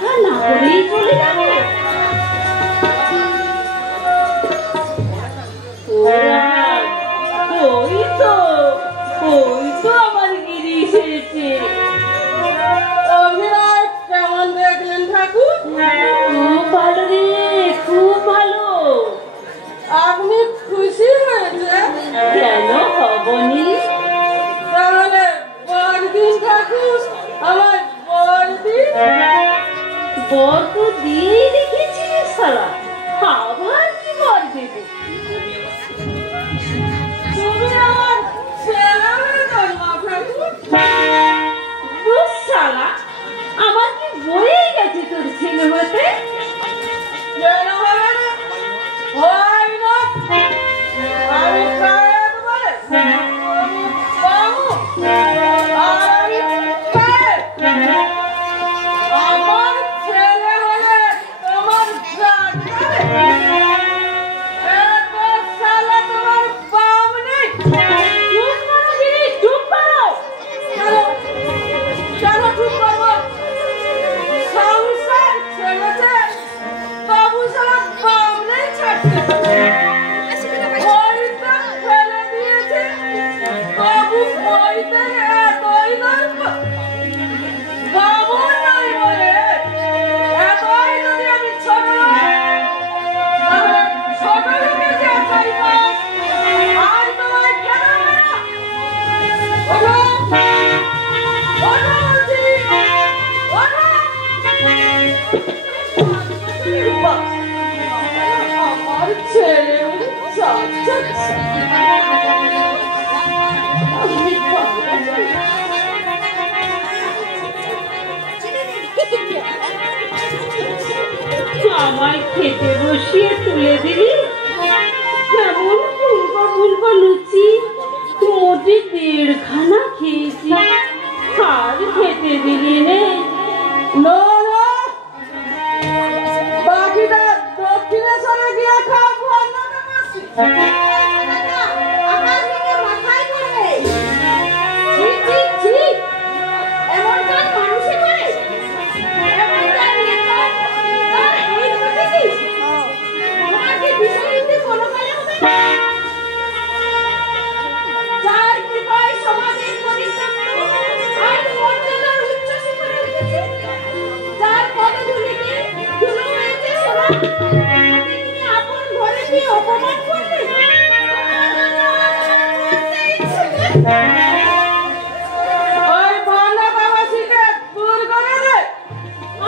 দেখা না করেই চলে যাব? ওই তো আমার গিরি এসেছে। অভিনয় কেমন দেখলেন ঠাকুর? খুব ভালো রে, খুব ভালো। আপনি খুশি হয়েছে? কেন হবনি? তাহলে বড়দিন ঠাকুর, আমার বড়দিন। বর তো দিয়েই রেখেছিস শালা, আবার কি বর দেবে? তুমি আমার ছেলে হয়ে জন্ম ঠাকুর। শালা, আমার কি বয়ে গেছে তোর ছেলে হতে? কেন হবে না? হয় না। আমি কায়েত বলে বাবু, আমি কায়েত। আমার ছেলে হলে তোমার জাত যাবে। এত সালে তোমার বাপ নেই। চুপ করো গিরি, চুপ করো। কেন কেন চুপ করবো? সংসার ছেলেছে, বাবু সারা বাপ নেই ছাড়তে। হরিদ্বার ফেলে দিয়েছে, বাবু হইতে এতই দরকার। বাবু নাই বলে এতই যদি আমি ছোট লোক, তাহলে ছোট লোকের যে চাইবাস আর তোমায় কেন হবে না? ওঠো, ওঠো বলছি, ওঠো। আমার ছেলে আমায় খেতে বসিয়ে তুলে দিলি কেমন ফুলকা ফুলকা লুচি, মোটে 1.5 খানা খেয়েছি, আর খেতে দিলি নে। বাকিটা দক্ষিণেশ্বরে গিয়ে খাবো।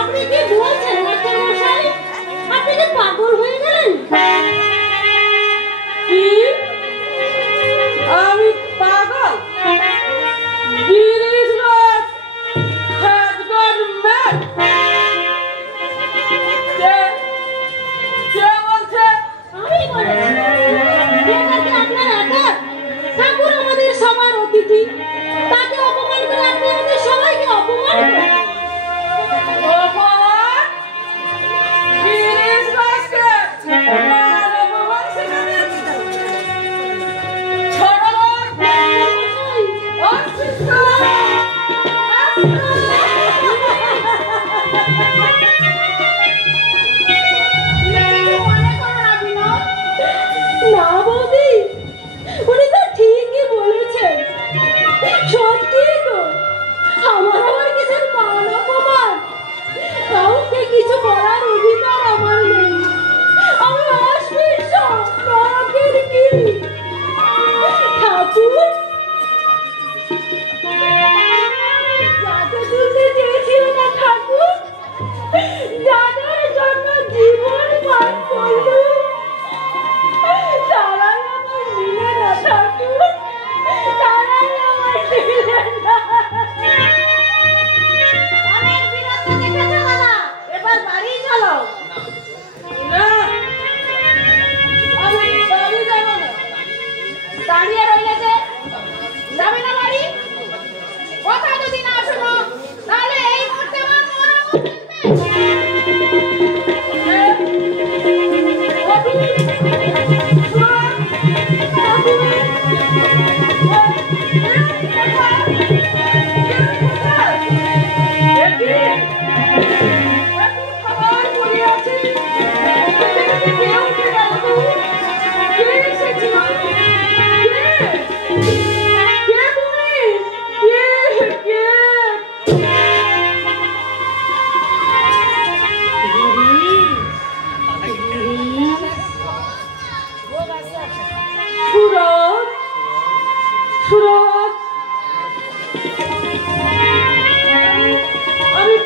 আপনি কি বলছেন মশাই? আপনি কি পাগল হয়ে গেলেন? কি? আমি পাগল? Girish Raj has gone mad. কে বলছে? আমি বলেছি। আপনার একা ঠাকুর আমাদের সবার অতিথি,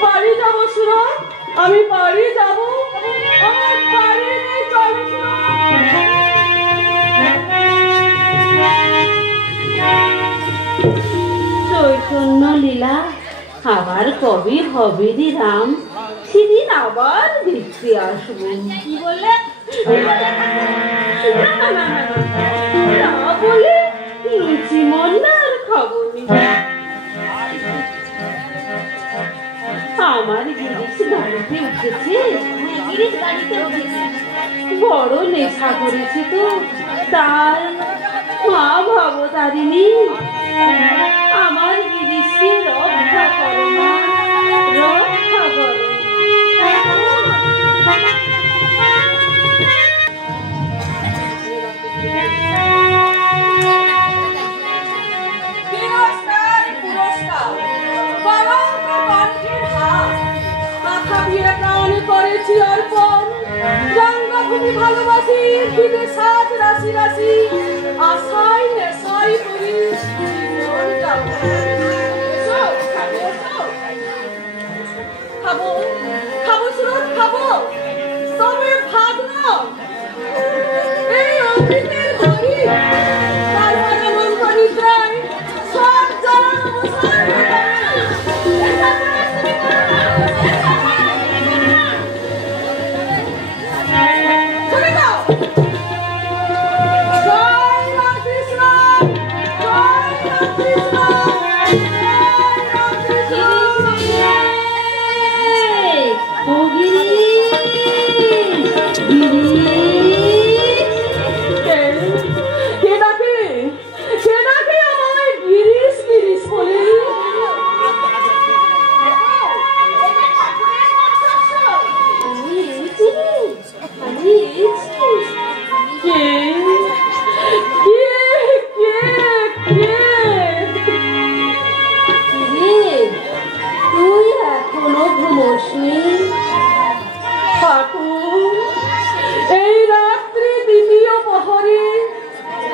বাড়ি যাবো সুরজ, আমি বাড়ি যাবো, আমার বাড়ি নেই, চলো চৈতন্য লীলা আবার কবে হবে রে রাম? সেদিন আবার দেখতে আসবো। কি বললে? না বলে লুচি মন্না আর খাবো না। আমার গিরিশ গাড়িতে উঠেছে, গিরিশ গাড়িতে উঠেছে, বড় নেশা করেছে তো, তার মা ভবতারিণী আমার গিরিশকে রক্ষা করো না, রক্ষা করো। করেছি অর্পণ, রঙ্গভূমি ভালোবাসি, দিনে সাত রাশি রাশি, আশাই নেশাই করি খাবো, খাবো সুরজ, খাবো, তবে ভাত না, এই অমৃতের ঘড়ি তারপর এমন পরিত্রাণ সব জ্বালার অবসান হয়ে যাবে। এই রাত্রি দ্বিতীয় প্রহরে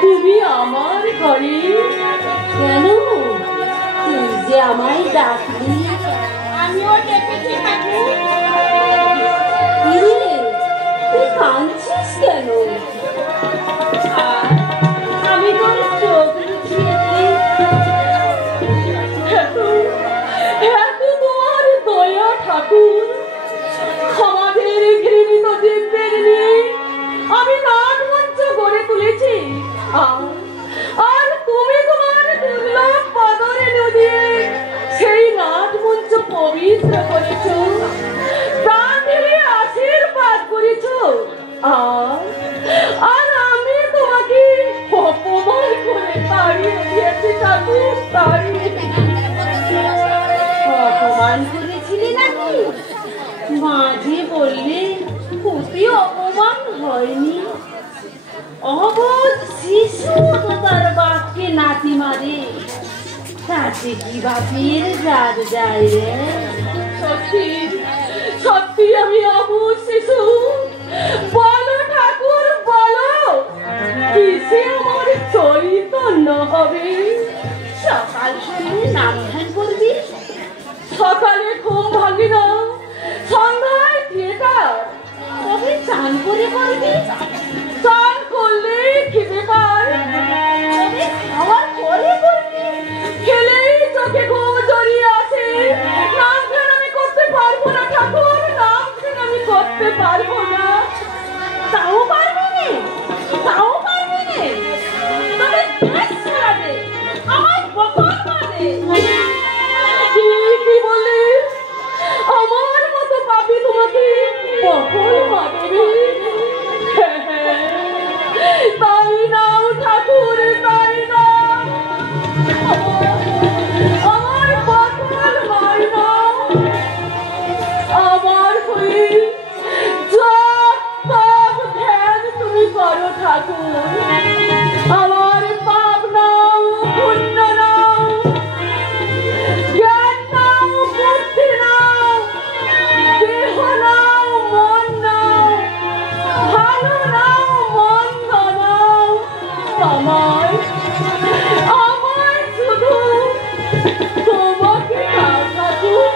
তুমি আমার ঘরে কেন? তুই যে আমায় ডাকলি, আমিও ডেকেছি ঠাকুর। তুই কাঁদছিস কেন? আমি তোর চোখ লুচিয়েছি। এত তোমার দয়া ঠাকুর, আমাদের ঘৃণিত দিব্যের নিয়ে আমি নাটমঞ্চ গড়ে তুলেছি, আর তুমি তোমার দুর্লভ পদরে নদিয়ে সেই নাটমঞ্চ পবিত্র করেছ, প্রাণ ঢেলে আশীর্বাদ করেছ, আর আমি তোমাকে অপমান করে তাড়িয়ে দিয়েছি ঠাকুর, তাড়িয়ে। অপমান করেছিলি নাকি? মাঝে বললে অতি অপমান হয়নি। অবধ শিশু তো তার বাপকে নাতি মারে, তাতে কি বাপের জাত যায় রে? সত্যি সত্যি আমি অবুঝ শিশু, বলো ঠাকুর বলো, কিসে আমার চৈতন্য হবে? সকাল সন্ধে নাম ধ্যান করবি, সকালে ঘুম ভাঙি না, সন্ধ্যায় থিয়েটার, তবে চান করে করবি, চান করলে খিদে পায়, তবে খাওয়ার পরে করবি, খেলেই চোখে ঘুম জড়িয়ে আসে। নাম ধ্যান আমি করতে পারবো না ঠাকুর, নাম ধ্যান আমি করতে পারবো না। তাও পারবি নে, তাও পারবি নে, তবে বেশ ছাড়াবে, আমার বকর মানে। কি বললি? আমার মতো পাপী তোমাকে বকল মারবে? তাই নাও ঠাকুর, তাই নাও, আমার বকল মার নাও, আমার হয়ে জপ তপ ধ্যান তুমি করো ঠাকুর, আমার পাপ নাও, পুণ্য নাও, জ্ঞান নাও, বুদ্ধি নাও, দেহ নাও, মন নাও, ভালো নাও, মন্দ নাও, আমায় আমায় শুধু তোমাকে নাও ঠাকুর,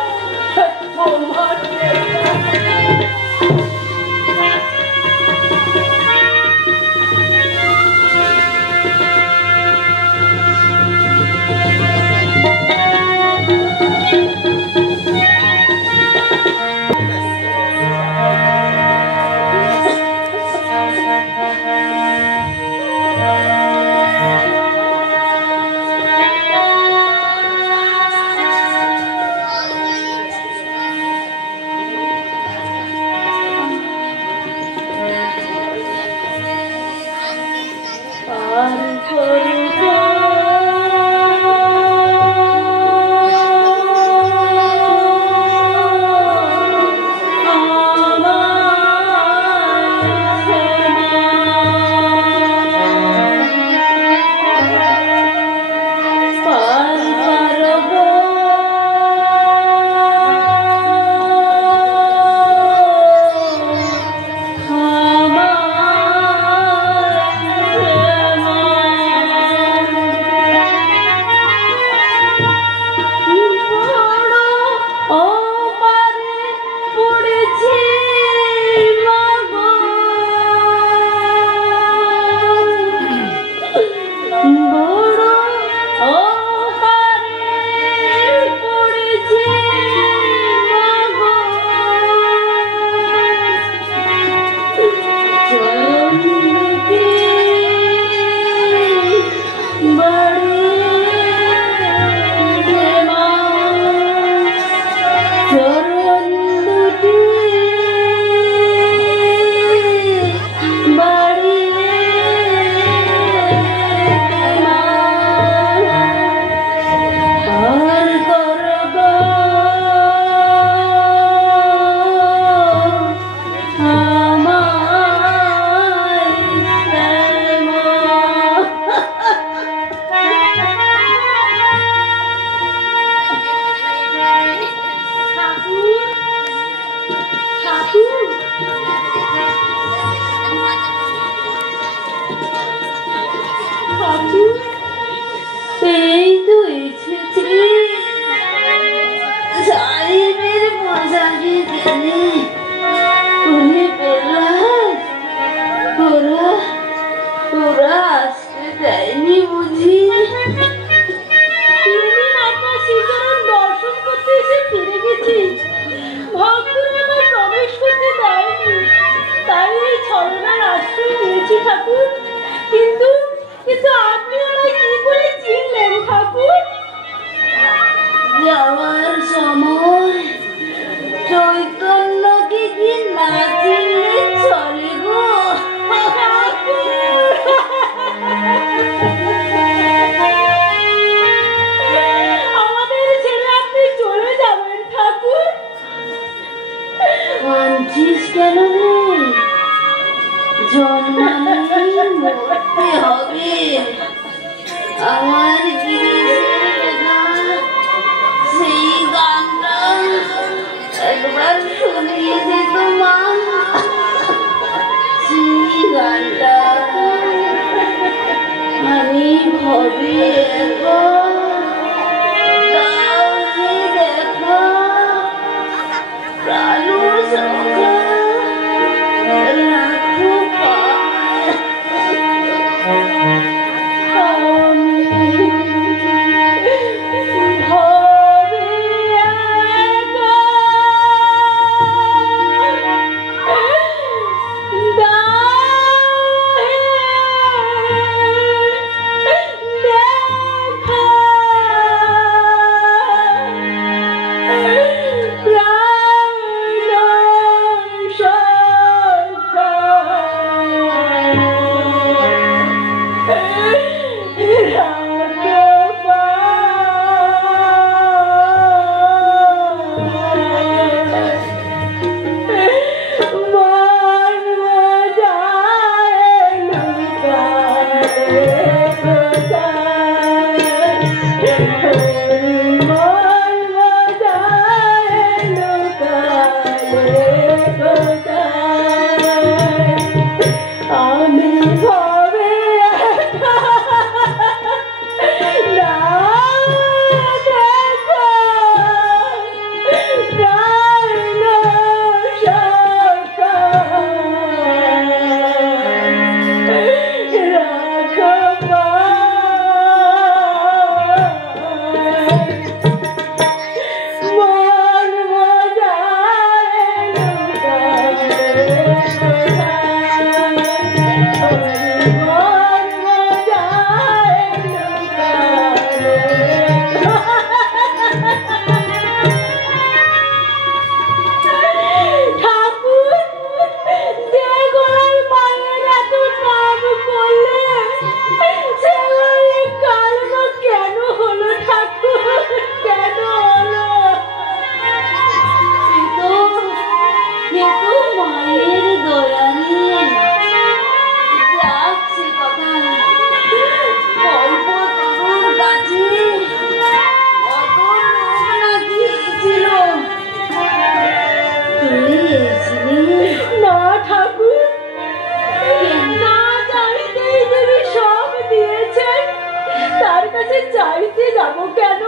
যাবো কেন?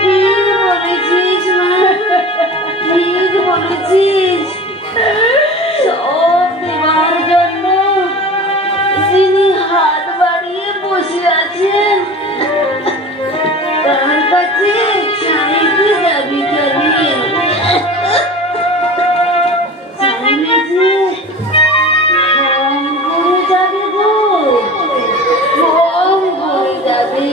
ঠিক বলেছিস মা, ঠিক বলেছিস। সব দেওয়ার জন্য যিনি হাত বাড়িয়ে বসে আছেন তার কাছে চাইতে যাবি কেন? চাইলে যে কম করে যাবে গো, কম করে যাবে।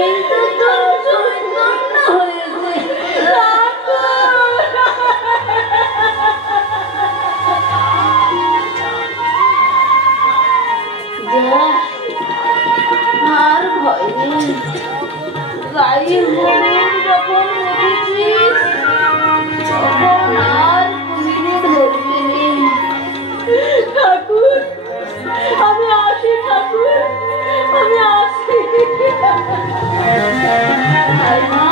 এই তো তোর চৈতন্য হয়েছে। যা, আর ভয় নেই। গায়ে হলুদ যখন রেখেছিস তখন আর কুমিরে ধরবে নেই। ঠাকুর, আমি আসি ঠাকুর, আমি আসি। আয় মা,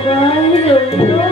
সবাই রইল